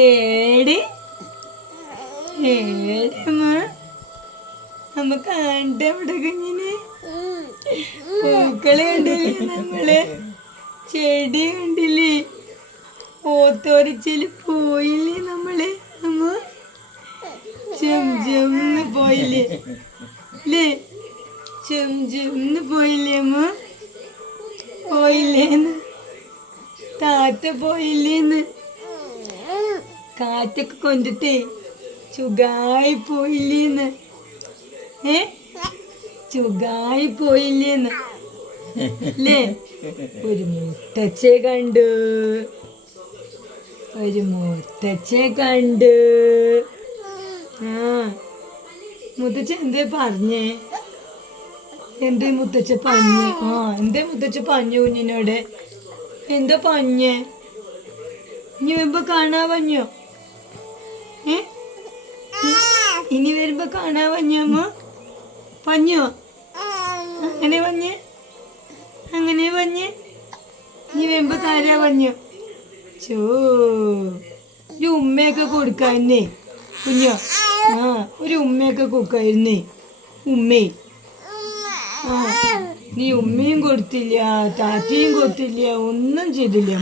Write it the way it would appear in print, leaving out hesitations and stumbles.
ഏടി ഏടമ്മ നമ്മ കണ്ട ഇവിടെ കുഞ്ഞിന് പൂക്കള് കണ്ടില്ലേ നമ്മള് ചെടി കണ്ടില്ലേ ഓത്തോരിച്ചില് പോയില്ലേ നമ്മള് നമ്മ ചെന്ന് പോയില്ലേ അല്ലേ ചെന്ന് പോയില്ലേ അമ്മ പോയില്ലേന്ന് താത്ത പോയില്ലേന്ന് കാറ്റൊക്കെ കൊണ്ടിട്ടേ ചുഗായി പോയില്ലേന്ന് ചുഗായി പോയില്ലേന്ന് അല്ലേ ഒരു മുത്തച്ഛെ കണ്ടു ഒരു മുത്തച്ഛെ കണ്ടു ആ മുത്തച്ഛ എന്തേ പറഞ്ഞേ എന്തേ മുത്തച്ഛ പഞ്ഞ് ആ എന്തേ മുത്തച്ഛ പഞ്ഞു കുഞ്ഞിനോട് എന്താ പഞ്ഞേ ഇനി വരുമ്പോ കാണാ പഞ്ഞോ ഇനി വരുമ്പോ കാണാ പഞ്ഞമ്മ പഞ്ഞോ അങ്ങനെ പഞ്ഞ് അങ്ങനെ പഞ്ഞ് ഇനി വരുമ്പോ താരാ പഞ്ഞോ ചോ ഒരു ഉമ്മയൊക്കെ കൊടുക്കാന്നേ കുഞ്ഞോ ആ ഒരു ഉമ്മയൊക്കെ കൊടുക്കായിരുന്നേ ഉമ്മേ ആ നീ ഉമ്മയും കൊടുത്തില്ല താറ്റയും കൊടുത്തില്ല ഒന്നും ചെയ്തില്ല